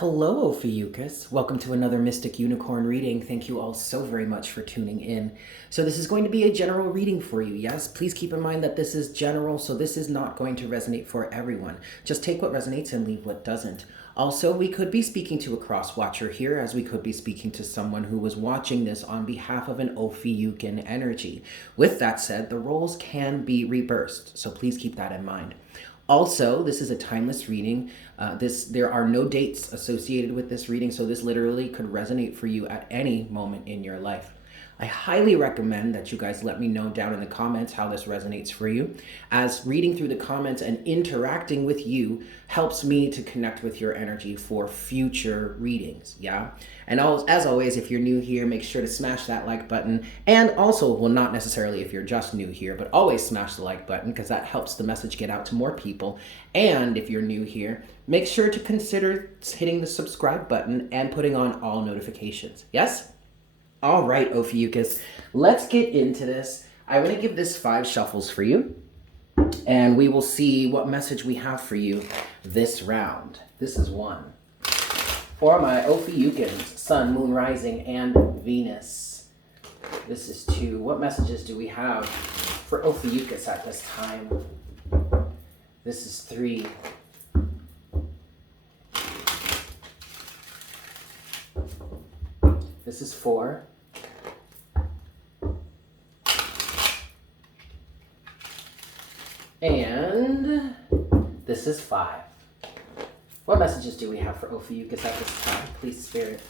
Hello, Ophiuchus. Welcome to another Mystic Unicorn reading. Thank you all so very much for tuning in. So this is going to be a general reading for you, yes? Please keep in mind that this is general, so this is not going to resonate for everyone. Just take what resonates and leave what doesn't. Also, we could be speaking to a cross-watcher here, as we could be speaking to someone who was watching this on behalf of an Ophiuchian energy. With that said, the roles can be reversed, so please keep that in mind. Also, this is a timeless reading. There are no dates associated with this reading, so this literally could resonate for you at any moment in your life. I highly recommend that you guys let me know down in the comments how this resonates for you, as reading through the comments and interacting with you helps me to connect with your energy for future readings, yeah? And as always, if you're new here, make sure to smash that like button. And also, well, not necessarily if you're just new here, but always smash the like button because that helps the message get out to more people. And if you're new here, make sure to consider hitting the subscribe button and putting on all notifications, yes? All right, Ophiuchus, let's get into this. I'm going to give this 5 shuffles for you, and we will see what message we have for you this round. This is 1. For my Ophiuchians, Sun, Moon, Rising, and Venus. This is 2. What messages do we have for Ophiuchus at this time? This is 3. This is 4. And this is 5. What messages do we have for Ophiuchus at this time? Please, Spirit.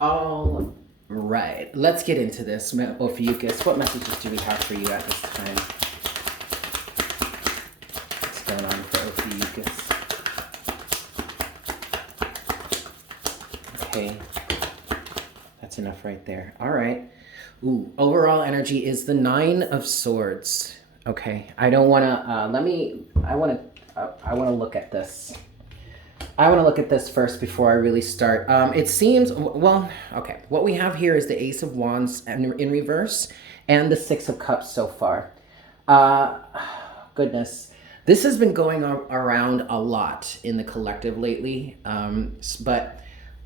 All right, let's get into this. Ophiuchus, what messages do we have for you at this time? What's going on for Ophiuchus? Okay, that's enough right there. All right. Ooh, overall energy is the 9 of Swords. Okay, I don't want to, I want to look at this. I want to look at this first before I really start. It seems, well, okay, what we have here is the Ace of Wands in reverse and the 6 of Cups so far. Goodness. This has been going around a lot in the collective lately, but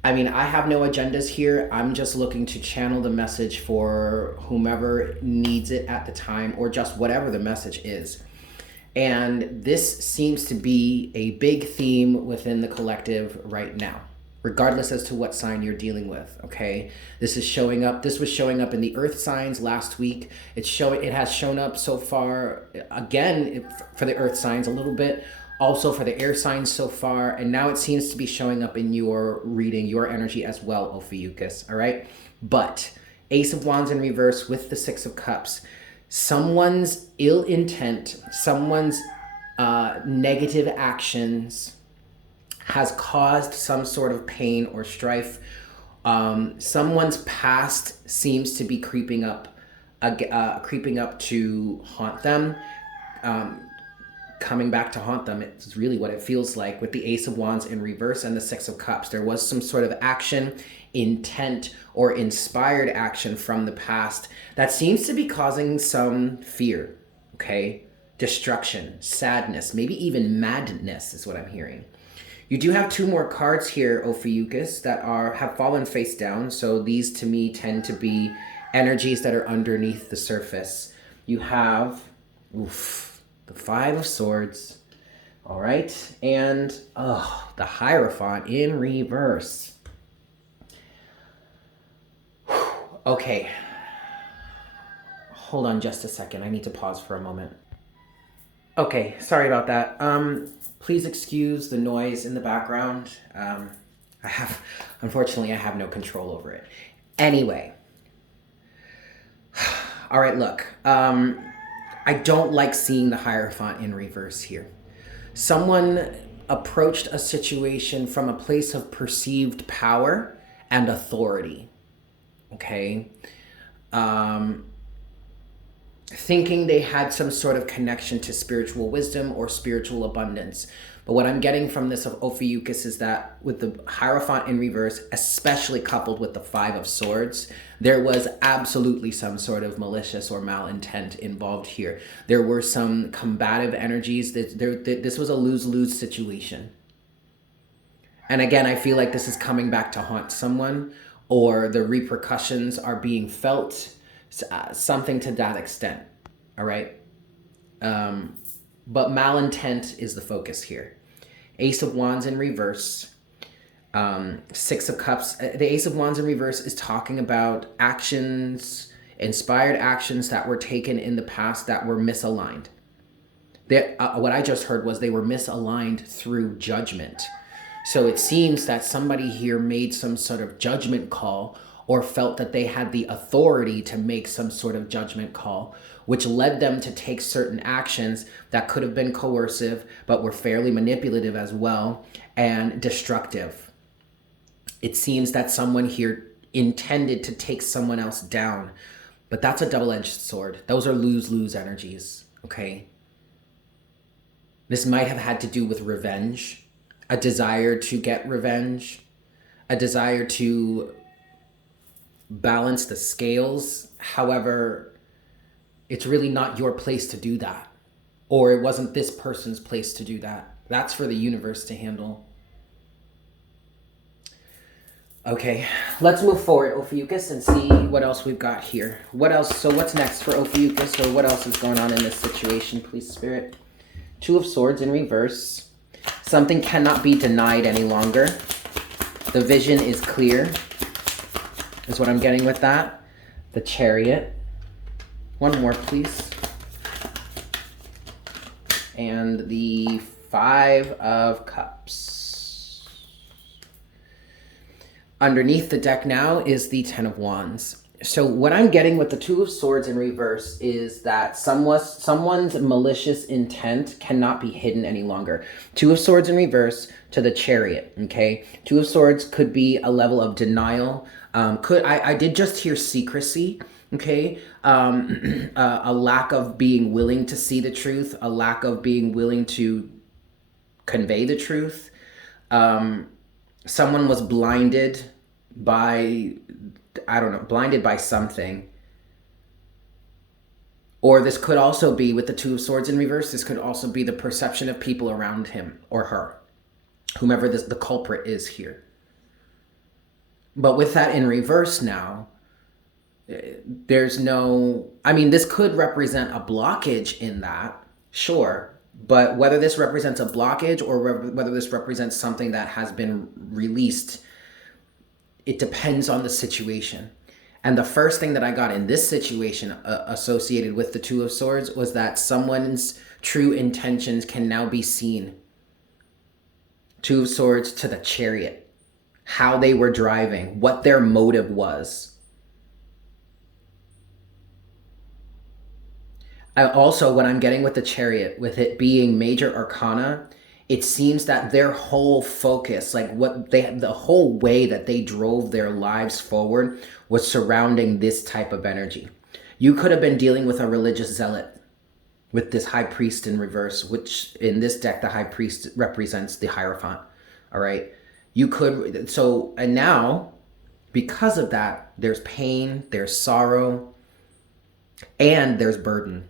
I mean, I have no agendas here. I'm just looking to channel the message for whomever needs it at the time, or just whatever the message is. And this seems to be a big theme within the collective right now, regardless as to what sign you're dealing with, okay? This was showing up in the earth signs last week. It has shown up so far, again, for the earth signs a little bit, also for the air signs so far, and now it seems to be showing up in your reading, your energy as well, Ophiuchus, all right? But Ace of Wands in reverse with the 6 of Cups. Someone's ill intent, someone's negative actions has caused some sort of pain or strife. Someone's past seems to be creeping up to haunt them. Coming back to haunt them. It's really what it feels like with the Ace of Wands in reverse and the 6 of Cups. There was some sort of action, intent, or inspired action from the past that seems to be causing some fear, okay? Destruction, sadness, maybe even madness is what I'm hearing. You do have 2 more cards here, Ophiuchus, that have fallen face down. So these to me tend to be energies that are underneath the surface. You have, the 5 of Swords, all right, and the Hierophant in reverse. Okay, hold on just a second. I need to pause for a moment. Okay, sorry about that. Please excuse the noise in the background. Unfortunately, I have no control over it. Anyway, all right, look. I don't like seeing the Hierophant in reverse here. Someone approached a situation from a place of perceived power and authority, okay? Thinking they had some sort of connection to spiritual wisdom or spiritual abundance. But what I'm getting from this of Ophiuchus is that with the Hierophant in reverse, especially coupled with the 5 of Swords, there was absolutely some sort of malicious or malintent involved here. There were some combative energies. This was a lose-lose situation. And again, I feel like this is coming back to haunt someone, or the repercussions are being felt, something to that extent. All right. But malintent is the focus here. Ace of Wands in reverse. Six of Cups. The Ace of Wands in reverse is talking about actions, inspired actions that were taken in the past that were misaligned. What I just heard was they were misaligned through judgment. So it seems that somebody here made some sort of judgment call, or felt that they had the authority to make some sort of judgment call, which led them to take certain actions that could have been coercive, but were fairly manipulative as well, and destructive. It seems that someone here intended to take someone else down, but that's a double-edged sword. Those are lose-lose energies, okay? This might have had to do with revenge, a desire to get revenge, a desire to balance the scales. However, it's really not your place to do that. Or it wasn't this person's place to do that. That's for the universe to handle. Okay, let's move forward, Ophiuchus, and see what else we've got here. What else? So what's next for Ophiuchus, or what else is going on in this situation, please, Spirit? Two of Swords in reverse. Something cannot be denied any longer. The vision is clear, is what I'm getting with that. The Chariot. One more, please. And the Five of Cups. Underneath the deck now is the Ten of Wands. So what I'm getting with the Two of Swords in reverse is that someone's malicious intent cannot be hidden any longer. Two of Swords in reverse to the Chariot, okay? Two of Swords could be a level of denial. I did just hear secrecy, okay? A lack of being willing to see the truth, a lack of being willing to convey the truth. Someone was blinded by, I don't know, blinded by something. Or this could also be, with the Two of Swords in reverse, this could also be the perception of people around him or her, whomever the culprit is here. But with that in reverse now, there's no, I mean, this could represent a blockage in that, sure. But whether this represents a blockage or whether this represents something that has been released, it depends on the situation. And the first thing that I got in this situation associated with the Two of Swords was that someone's true intentions can now be seen. Two of Swords to the Chariot. How they were driving, what their motive was. Also, what I'm getting with the Chariot, with it being major arcana, it seems that their whole focus, like the whole way that they drove their lives forward was surrounding this type of energy. You could have been dealing with a religious zealot with this High Priest in reverse, which in this deck, the High Priest represents the Hierophant, all right? You could, so, and now, because of that, there's pain, there's sorrow, and there's burden.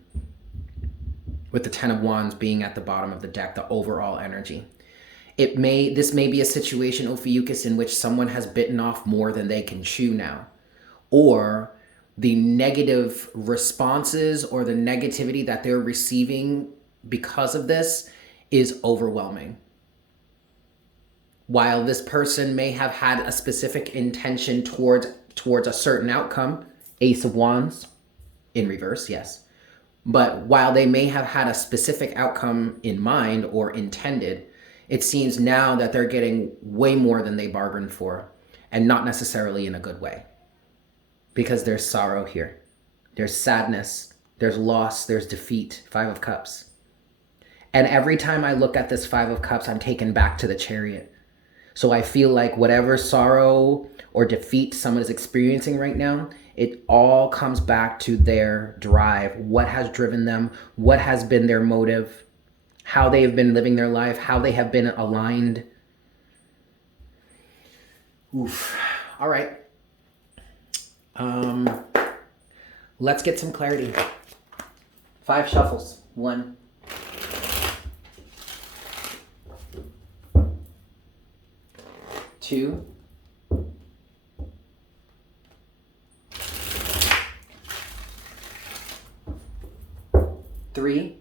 With the Ten of Wands being at the bottom of the deck, the overall energy. This may be a situation, Ophiuchus, in which someone has bitten off more than they can chew now. Or the negative responses or the negativity that they're receiving because of this is overwhelming. While this person may have had a specific intention towards a certain outcome, Ace of Wands in reverse, yes. But while they may have had a specific outcome in mind or intended, it seems now that they're getting way more than they bargained for, and not necessarily in a good way. Because there's sorrow here. There's sadness, there's loss, there's defeat. Five of Cups. And every time I look at this Five of Cups, I'm taken back to the Chariot. So I feel like whatever sorrow or defeat someone is experiencing right now, it all comes back to their drive. What has driven them? What has been their motive? How they have been living their life? How they have been aligned? Oof. All right. Let's get some clarity. 5 shuffles. 1. 2, 3,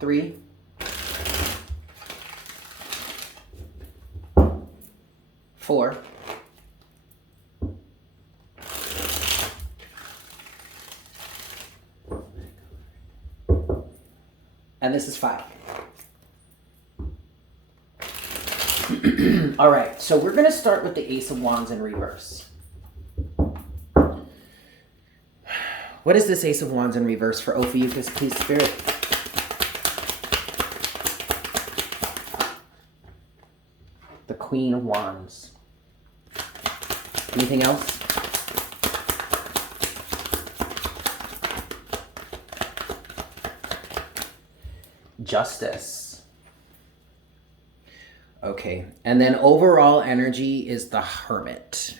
3, 4, and this is 5. All right, so we're going to start with the Ace of Wands in reverse. What is this Ace of Wands in reverse for Ophiuchus, please, Spirit? The Queen of Wands. Anything else? Justice. Okay, and then overall energy is the Hermit.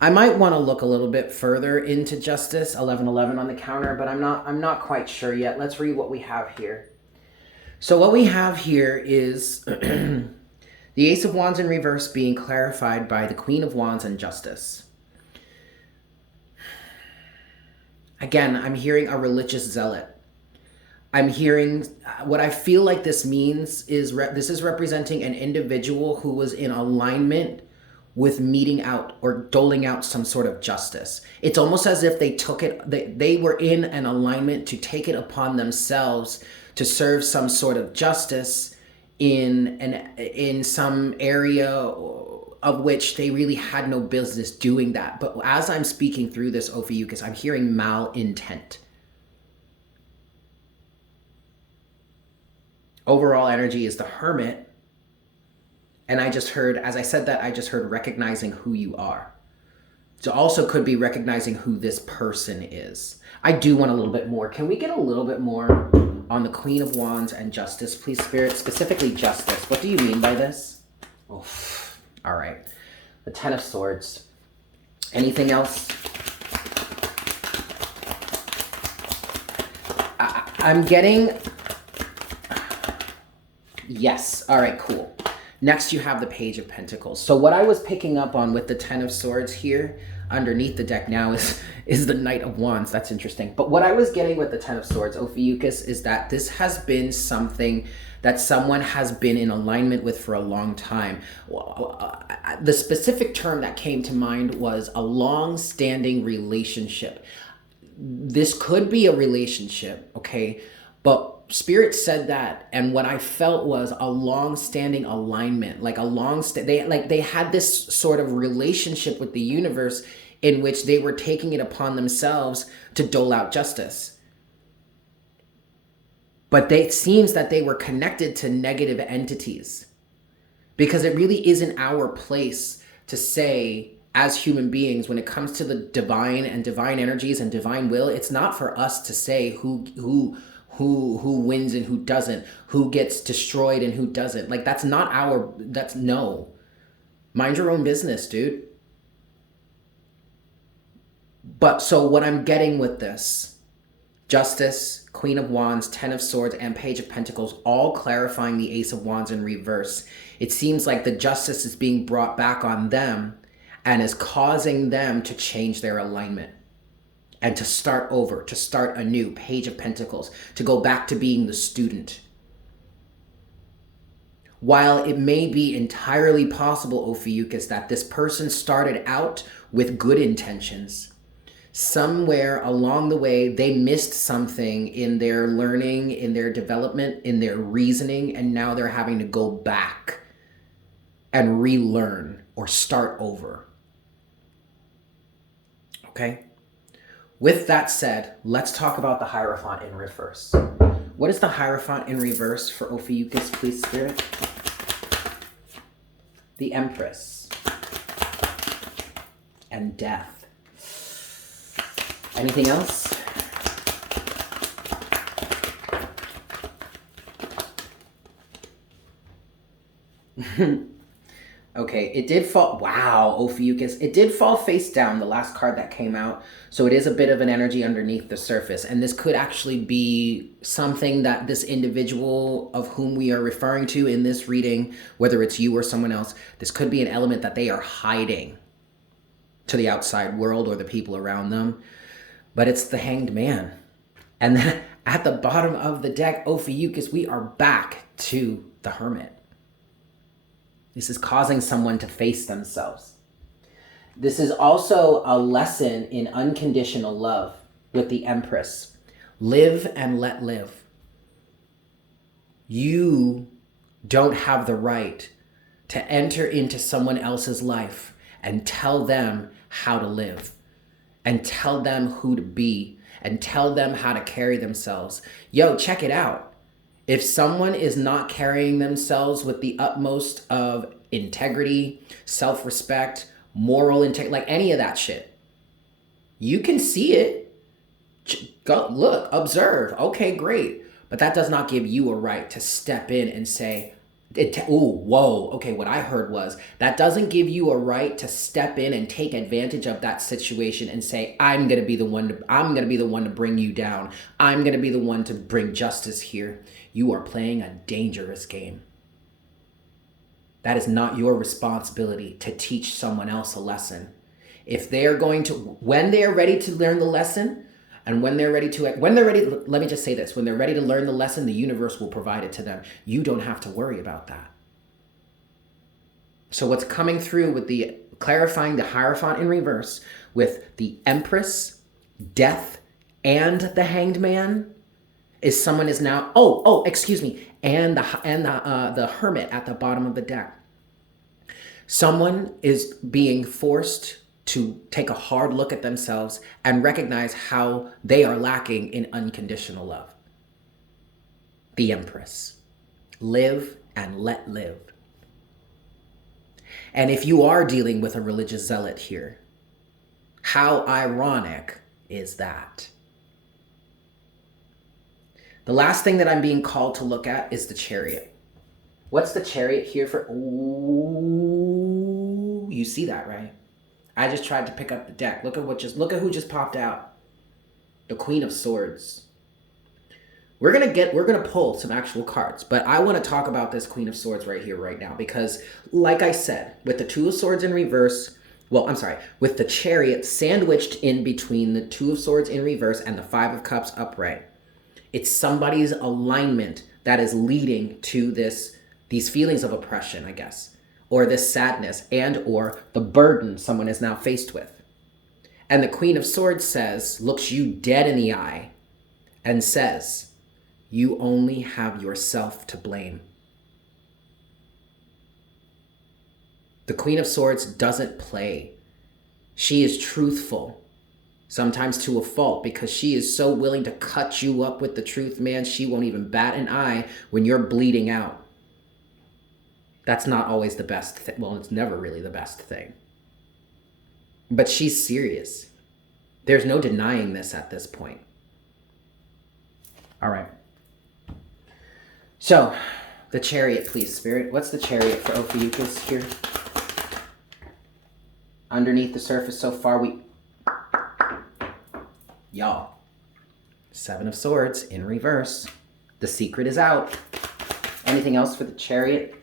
I might want to look a little bit further into Justice, 1111 on the counter, but I'm not quite sure yet. Let's read what we have here. So what we have here is the Ace of Wands in reverse being clarified by the Queen of Wands and Justice. Again, I'm hearing a religious zealot. I'm hearing, what I feel like this means is, this is representing an individual who was in alignment with meting out or doling out some sort of justice. It's almost as if they took it, they were in an alignment to take it upon themselves to serve some sort of justice in some area of which they really had no business doing that. But as I'm speaking through this, Ophiuchus, I'm hearing malintent. Overall energy is the Hermit. And I just heard, as I said that, I just heard recognizing who you are. So also could be recognizing who this person is. I do want a little bit more. Can we get a little bit more on the Queen of Wands and Justice, please, Spirit? Specifically Justice. What do you mean by this? Oh, all right. The Ten of Swords. Anything else? I'm getting... Yes. All right, cool. Next, you have the Page of Pentacles. So what I was picking up on with the Ten of Swords here underneath the deck now is the Knight of Wands. That's interesting. But what I was getting with the Ten of Swords, Ophiuchus, is that this has been something that someone has been in alignment with for a long time. The specific term that came to mind was a long-standing relationship. This could be a relationship, okay? But Spirit said that, and what I felt was a long-standing alignment, like they had this sort of relationship with the universe in which they were taking it upon themselves to dole out justice. But it seems that they were connected to negative entities, because it really isn't our place to say, as human beings, when it comes to the divine and divine energies and divine will, it's not for us to say who wins and who doesn't, who gets destroyed and who doesn't. Like, that's not our, that's no. Mind your own business, dude. But so what I'm getting with this, Justice, Queen of Wands, Ten of Swords, and Page of Pentacles, all clarifying the Ace of Wands in reverse. It seems like the justice is being brought back on them and is causing them to change their alignment. And to start over, to start anew, Page of Pentacles, to go back to being the student. While it may be entirely possible, Ophiuchus, that this person started out with good intentions, somewhere along the way, they missed something in their learning, in their development, in their reasoning, and now they're having to go back and relearn or start over. Okay? With that said, let's talk about the Hierophant in reverse. What is the Hierophant in reverse for Ophiuchus, please, Spirit? The Empress. And Death. Anything else? Okay, it did fall. Wow, Ophiuchus. It did fall face down, the last card that came out. So it is a bit of an energy underneath the surface. And this could actually be something that this individual of whom we are referring to in this reading, whether it's you or someone else, this could be an element that they are hiding to the outside world or the people around them. But it's the Hanged Man. And then at the bottom of the deck, Ophiuchus, we are back to the Hermit. This is causing someone to face themselves. This is also a lesson in unconditional love with the Empress. Live and let live. You don't have the right to enter into someone else's life and tell them how to live, and tell them who to be, and tell them how to carry themselves. Yo, check it out. If someone is not carrying themselves with the utmost of integrity, self-respect, moral integrity, like any of that shit, you can see it. Go look, observe. Okay, great. But that does not give you a right to step in and say, whoa. Okay, what I heard was that doesn't give you a right to step in and take advantage of that situation and say, I'm gonna be the one to bring you down. I'm gonna be the one to bring justice here. You are playing a dangerous game. That is not your responsibility to teach someone else a lesson. If they are going to, when they are ready to learn the lesson, and when they're ready, let me just say this, when they're ready to learn the lesson, the universe will provide it to them. You don't have to worry about that. So what's coming through with the clarifying the Hierophant in reverse with the Empress, Death, and the Hanged Man is someone is now, and the Hermit at the bottom of the deck. Someone is being forced to take a hard look at themselves and recognize how they are lacking in unconditional love. The Empress. Live and let live. And if you are dealing with a religious zealot here, how ironic is that? The last thing that I'm being called to look at is the Chariot. What's the Chariot here for? Ooh, you see that, right? I just tried to pick up the deck. Look at who just popped out. The Queen of Swords. We're gonna pull some actual cards, but I want to talk about this Queen of Swords right here, right now, because like I said, with the Two of Swords in reverse, with the Chariot sandwiched in between the Two of Swords in reverse and the Five of Cups upright, it's somebody's alignment that is leading to these feelings of oppression, I guess, or this sadness and or the burden someone is now faced with. And the Queen of Swords looks you dead in the eye and says, you only have yourself to blame. The Queen of Swords doesn't play. She is truthful, sometimes to a fault, because she is so willing to cut you up with the truth, man. She won't even bat an eye when you're bleeding out. That's not always the best thing. Well, it's never really the best thing. But she's serious. There's no denying this at this point. All right. So, the Chariot, please, Spirit. What's the Chariot for Ophiuchus here? Underneath the surface so far, y'all. Seven of Swords in reverse. The secret is out. Anything else for the Chariot?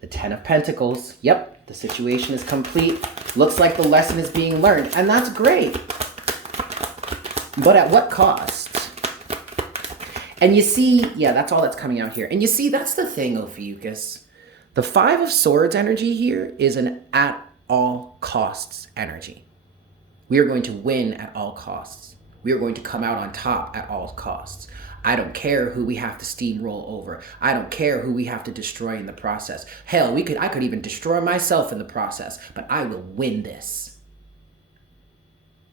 The Ten of Pentacles. Yep, the situation is complete. Looks like the lesson is being learned, and that's great. But at what cost? And you see, yeah, that's all that's coming out here. And you see, that's the thing, Ophiuchus. The Five of Swords energy here is an at all costs energy. We are going to win at all costs. We are going to come out on top at all costs. I don't care who we have to steamroll over. I don't care who we have to destroy in the process. Hell, I could even destroy myself in the process, but I will win this.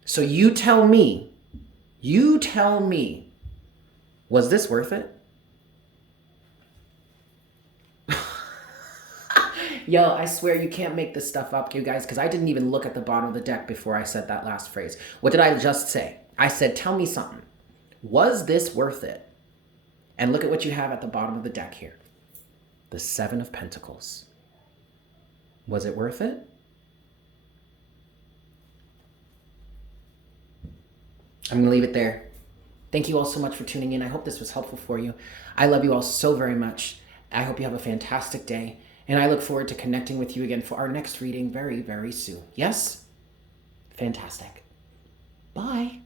So you tell me, was this worth it? Yo, I swear you can't make this stuff up, you guys, because I didn't even look at the bottom of the deck before I said that last phrase. What did I just say? I said, tell me something. Was this worth it? And look at what you have at the bottom of the deck here. The Seven of Pentacles. Was it worth it? I'm going to leave it there. Thank you all so much for tuning in. I hope this was helpful for you. I love you all so very much. I hope you have a fantastic day. And I look forward to connecting with you again for our next reading very, very soon. Yes? Fantastic. Bye.